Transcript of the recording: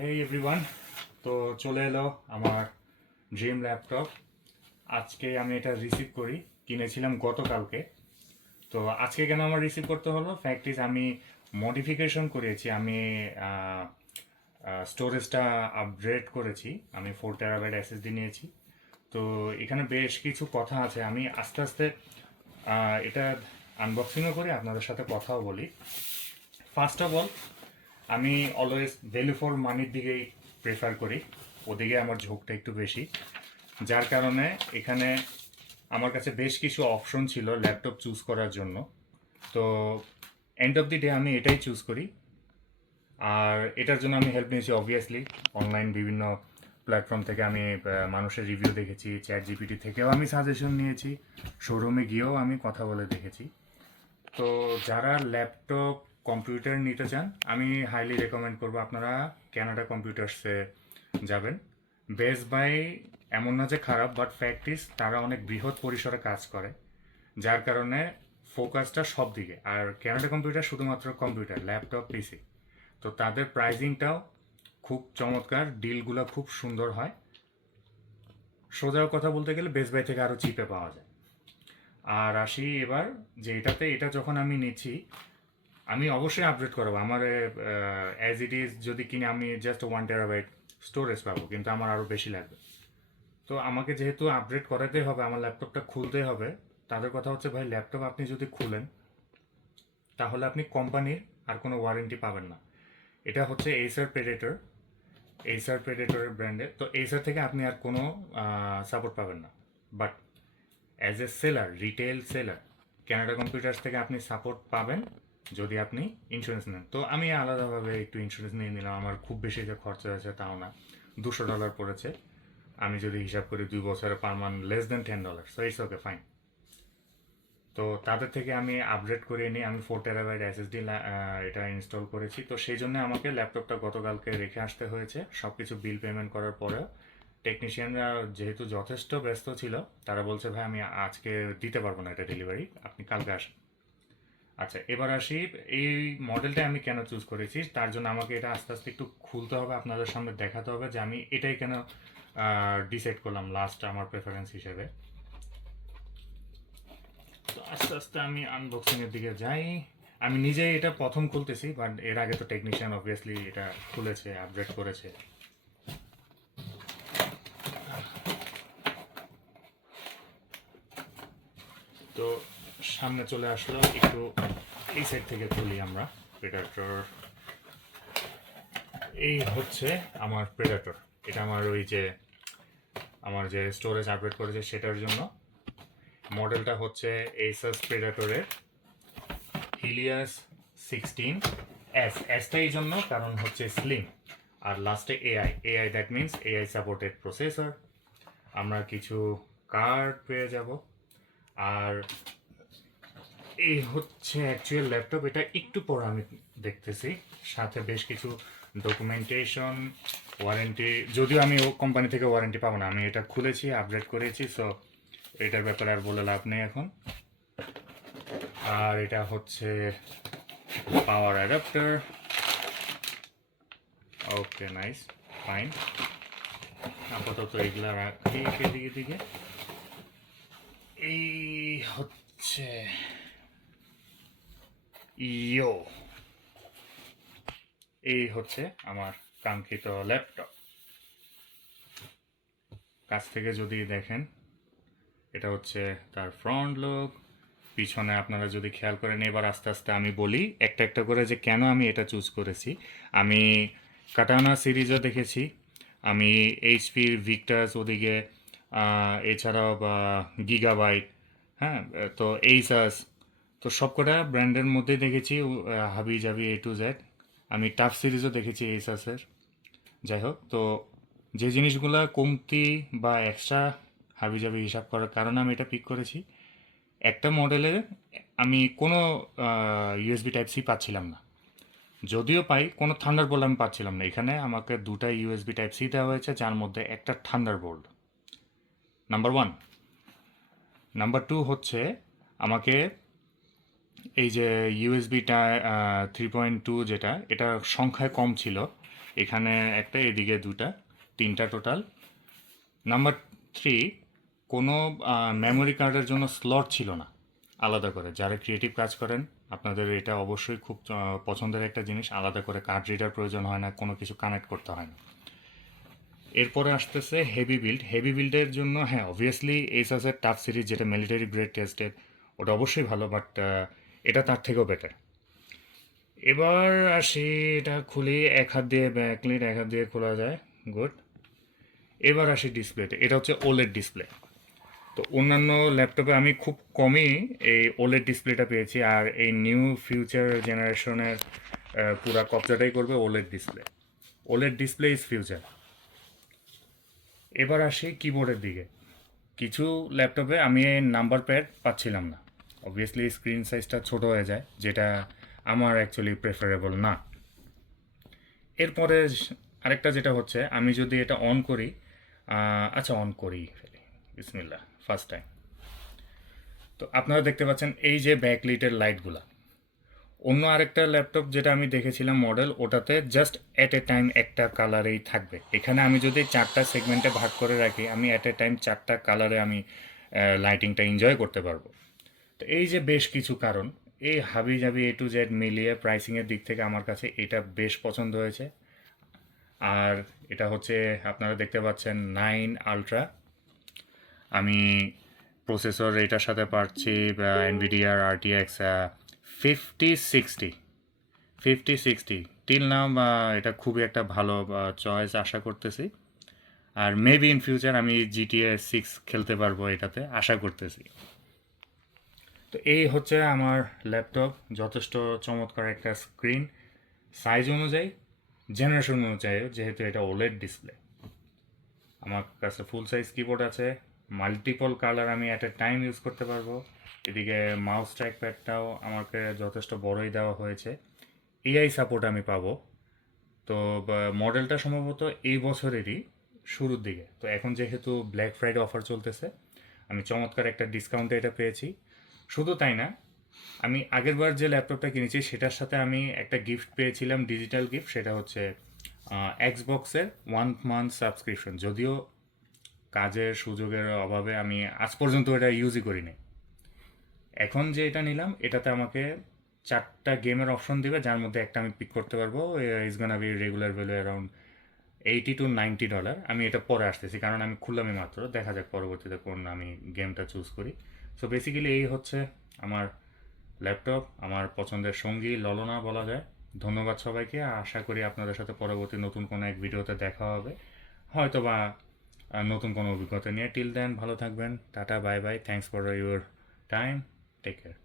হেই everyone, তো চলে এলো আমার ড্রিম ল্যাপটপ। আজকে আমি এটা রিসিভ করি, কিনেছিলাম গতকালকে। তো আজকে কেন আমার রিসিভ করতে হলো, ফ্যাক্ট ইজ আমি মডিফিকেশন করেছি। আমি স্টোরেজটা আপগ্রেড করেছি। আমি 4 TB এসএসডি নিয়েছি। তো এখানে বেশ কিছু কথা আছে, আমি আস্তে আস্তে এটা আনবক্সিংও করি, আপনাদের সাথে কথাও বলি। ফার্স্ট অফ অল, আমি অলওয়েজ ভ্যালু ফর মানির দিকেই প্রেফার করি, ওদিকে আমার ঝোঁকটা একটু বেশি। যার কারণে এখানে আমার কাছে বেশ কিছু অপশন ছিল ল্যাপটপ চুজ করার জন্য। তো এন্ড অফ দি ডে আমি এটাই চুজ করি। আর এটার জন্য আমি হেল্প নিয়েছি অবভিয়াসলি অনলাইন বিভিন্ন প্ল্যাটফর্ম থেকে। আমি মানুষের রিভিউ দেখেছি, চ্যাট জিপিটি থেকেও আমি সাজেশন নিয়েছি, শোরুমে গিয়েও আমি কথা বলে দেখেছি। তো যারা ল্যাপটপ কম্পিউটার নিতে চান, আমি হাইলি রেকমেন্ড করবো আপনারা ক্যানাডা কম্পিউটার্সে যাবেন। বেস্ট বাই এমন না যে খারাপ, বাট ফ্যাক্ট ইজ তারা অনেক বৃহৎ পরিসরে কাজ করে, যার কারণে ফোকাসটা সব দিকে। আর ক্যানাডা কম্পিউটার শুধুমাত্র কম্পিউটার, ল্যাপটপ, পিসি। তো তাদের প্রাইজিংটাও খুব চমৎকার, ডিলগুলো খুব সুন্দর হয়। সোজা কথা বলতে গেলে বেস্ট বাই থেকে আরও চিপে পাওয়া যায়। আর আসি এবার যে এটা যখন আমি নিচ্ছি, আমি অবশ্যই আপডেট করবো। আমার অ্যাজ ইট ইজ যদি কিনে আমি জাস্ট 1 TB স্টোরেজ পাবো, কিন্তু আমার আরও বেশি লাগবে। তো আমাকে যেহেতু আপডেট করাতেই হবে, আমার ল্যাপটপটা খুলতেই হবে। তাদের কথা হচ্ছে, ভাই ল্যাপটপ আপনি যদি খুলেন তাহলে আপনি কোম্পানির আর কোনো ওয়ারেন্টি পাবেন না। এটা হচ্ছে এইসার প্রেডেটরের ব্র্যান্ডে। তো এইসার থেকে আপনি আর কোনো সাপোর্ট পাবেন না। But as a seller, retail seller, Canada computers থেকে আপনি সাপোর্ট পাবেন যদি আপনি ইন্স্যুরেন্স নেন। তো আমি আলাদাভাবে একটু ইন্স্যুরেন্স নিয়ে নিলাম। আমার খুব বেশি যে খরচা হয়েছে তাও না, $200 পড়েছে। আমি যদি হিসাব করি 2 বছরে per month less than $10, so it's okay, fine. তো তাদের থেকে আমি আপগ্রেড করে নিই। আমি 4 TB এসএসডি এটা ইনস্টল করেছি। তো সেই জন্য আমাকে ল্যাপটপটা গতকালকে রেখে আসতে হয়েছে, সব কিছু বিল পেমেন্ট করার পরেও। টেকনিশিয়ানরা যেহেতু যথেষ্ট ব্যস্ত ছিল, তারা বলছে ভাই আমি আজকে দিতে পারবো না এটা ডেলিভারি, আপনি কালকে আসেন। আচ্ছা, এবার আসি এই মডেলটা আমি কেন চুজ করেছি। তার জন্য আমাকে এটা আস্তে আস্তে একটু খুলতে হবে, আপনাদের সামনে দেখাতে হবে যে আমি এটাই কেন ডিসাইড করলাম লাস্ট আমার প্রেফারেন্স হিসেবে। তো আস্তে আস্তে আমি আনবক্সিংয়ের দিকে যাই। আমি নিজেই এটা প্রথম খুলতেছি, বাট এর আগে তো টেকনিশিয়ান অবভিয়াসলি এটা খুলেছে, আপগ্রেড করেছে। তো সামনে চলে আসলো, একটু এই সাইড থেকে খুলি আমরা। প্রেডাটর, এই হচ্ছে আমার প্রেডাটর। এটা আমার ওই যে আমার যে স্টোরেজ আপগ্রেড করেছে সেটার জন্য। মডেলটা হচ্ছে এইসাস প্রেডাটরের হিলিয়াস 16S। এসটা এই জন্য কারণ হচ্ছে স্লিম, আর লাস্টে AI that means AI supported processor. আমরা কিছু কার্ড পেয়ে যাব। আর এই হচ্ছে অ্যাকচুয়াল ল্যাপটপ। এটা একটু পর আমি দেখতেছি, সাথে বেশ কিছু ডকুমেন্টেশন, ওয়ারেন্টি। যদিও আমি ও কোম্পানি থেকে ওয়ারেন্টি পাবো না, আমি এটা খুলেছি, আপডেট করেছি, সো এটার ব্যাপারে আর বলে লাভ নেই এখন। আর এটা হচ্ছে পাওয়ার অ্যাডাপ্টার। ওকে, নাইস, ফাইন। আপাতত এগুলা রাখি এদিকে দিকে। এই হচ্ছে ইয়ো, এই হচ্ছে আমার কাঙ্ক্ষিত ল্যাপটপ। কাছ থেকে যদি দেখেন, এটা হচ্ছে তার ফ্রন্ট লুক। পিছনে আপনারা যদি খেয়াল করেন, এবার আস্তে আস্তে আমি বলি একটা একটা করে যে কেন আমি এটা চুজ করেছি। আমি কাটানা সিরিজও দেখেছি, আমি এইচপির ভিক্টাস, ওদিকে এছাড়াও গিগাবাইট, হ্যাঁ, তো এইসাস, তো সবকটা ব্র্যান্ডের মধ্যে দেখেছি, হাবি জাবি A to Z। আমি টাফ সিরিজও দেখেছি এইসাসের। যাই হোক, তো যে জিনিসগুলো কমতি বা এক্সট্রা হাবিজাবি হিসাব করার কারণে আমি এটা পিক করেছি। একটা মডেলে আমি কোনো ইউএসবি টাইপ সি পাচ্ছিলাম না, যদিও পাই কোনো থান্ডারবোল্ট আমি পাচ্ছিলাম না। এখানে আমাকে দুটা ইউএসবি টাইপ সি দেওয়া হয়েছে, যার মধ্যে একটা thunderbolt, number one. Number two হচ্ছে আমাকে এই যে ইউএসবিটা 3.2 যেটা, এটা সংখ্যায় কম ছিল, এখানে একটা, এদিকে দুটা, তিনটা টোটাল। নাম্বার 3, কোনো মেমোরি কার্ডের জন্য স্লট ছিল না আলাদা করে। যারা ক্রিয়েটিভ কাজ করেন আপনাদের এটা অবশ্যই খুব পছন্দের একটা জিনিস, আলাদা করে কার্ড রিডার প্রয়োজন হয় না, কোনো কিছু কানেক্ট করতে হয় না। এরপরে আসতেছে হেভি বিল্ড। হেভি বিল্ডের জন্য হ্যাঁ অবভিয়াসলি এইসাসের টাফ সিরিজ, যেটা মিলিটারি গ্রেড টেস্টেড, ওটা অবশ্যই ভালো, বাট এটা তার থেকেও বেটার। এবার আসি, এটা খুলি, এক হাত দিয়ে ব্যাকলিট, এক হাত দিয়ে খোলা যায়, গুড। এবার আসি ডিসপ্লেতে, এটা হচ্ছে ওলেড ডিসপ্লে। তো অন্যান্য ল্যাপটপে আমি খুব কমই এই ওলেড ডিসপ্লেটা পেয়েছি, আর এই নিউ ফিউচার জেনারেশনের পুরা কবজাটাই করবে OLED display. OLED display is future. এবার আসি কিবোর্ডের দিকে। কিছু ল্যাপটপে আমি নাম্বার প্যাড পাচ্ছিলাম না, অবভিয়াসলি স্ক্রিন সাইজটা ছোট হয়ে যায়, যেটা আমার অ্যাকচুয়ালি প্রেফারেবল না। এরপরে আরেকটা যেটা হচ্ছে, আমি যদি এটা অন করি, আচ্ছা অন করি ফেলি, বিসমিল্লা, ফার্স্ট টাইম। তো আপনারা দেখতে পাচ্ছেন এই যে ব্যাকলিটের লাইটগুলা। অন্য আরেকটা ল্যাপটপ যেটা আমি দেখেছিলাম মডেল, ওটাতে জাস্ট অ্যাট এ টাইম একটা কালারেই থাকবে। এখানে আমি যদি 4টা সেগমেন্টে ভাগ করে রাখি, আমি অ্যাট এ টাইম 4টা কালারে আমি লাইটিংটা এনজয় করতে পারবো। তো এই যে বেশ কিছু কারণ, এই হাবি জাবি এ টু জেড মিলিয়ে প্রাইসিংয়ের দিক থেকে আমার কাছে এটা বেশ পছন্দ হয়েছে। আর এটা হচ্ছে, আপনারা দেখতে পাচ্ছেন 9 আলট্রা। আমি প্রসেসর এটার সাথে পাচ্ছি এনভিডিআর আরটিএক্স 5060 টিল নাও, এটা খুবই একটা ভালো চয়েস আশা করতেছি। আর মেবি ইন ফিউচার আমি GTA 6 খেলতে পারবো এটাতে, আশা করতেছি। তো এই হচ্ছে আমার ল্যাপটপ, যথেষ্ট চমৎকার একটা স্ক্রিন, সাইজ অনুযায়ী, জেনারেশন অনুযায়ী, যেহেতু এটা ওলেড ডিসপ্লে। আমার কাছে ফুল সাইজ কিবোর্ড আছে, মাল্টিপল কালার আমি অ্যাট এ টাইম ইউজ করতে পারবো। এদিকে মাউস ট্র্যাক প্যাডটাও আমাকে যথেষ্ট বড়ই দেওয়া হয়েছে। এআই সাপোর্ট আমি পাবো। তো মডেলটা সম্ভবত এই বছরেরই শুরুর দিকে। তো এখন যেহেতু ব্ল্যাক ফ্রাইডে অফার চলতেছে, আমি চমৎকার একটা ডিসকাউন্টে এটা পেয়েছি। শুধু তাই না, আমি আগেরবার যে ল্যাপটপটা কিনেছি সেটার সাথে আমি একটা গিফট পেয়েছিলাম, ডিজিটাল গিফট। সেটা হচ্ছে এক্সবক্সের 1 মান্থ সাবস্ক্রিপশন। যদিও কাজের সুযোগের অভাবে আমি আজ পর্যন্ত এটা ইউজই করিনি। এখন যে এটা নিলাম, এটাতে আমাকে 4টা গেমের অপশন দিবে, যার মধ্যে একটা আমি পিক করতে পারবো। Is Gaana be regular value around $80 to $90। আমি এটা পরে আসতেছি, কারণ আমি খুললামই মাত্র, দেখা যাক পরবর্তীতে কোন আমি গেমটা চুজ করি। সো বেসিক্যালি এই হচ্ছে আমার ল্যাপটপ, আমার পছন্দের সঙ্গী ললনা বলা যায়। ধন্যবাদ সবাইকে, আশা করি আপনাদের সাথে পরবর্তী নতুন কোনো এক ভিডিওতে দেখা হবে, হয়তো বা নতুন কোনো অভিজ্ঞতা নিয়ে। টিল দেন ভালো থাকবেন, tata, bye bye, thanks for your time, take care.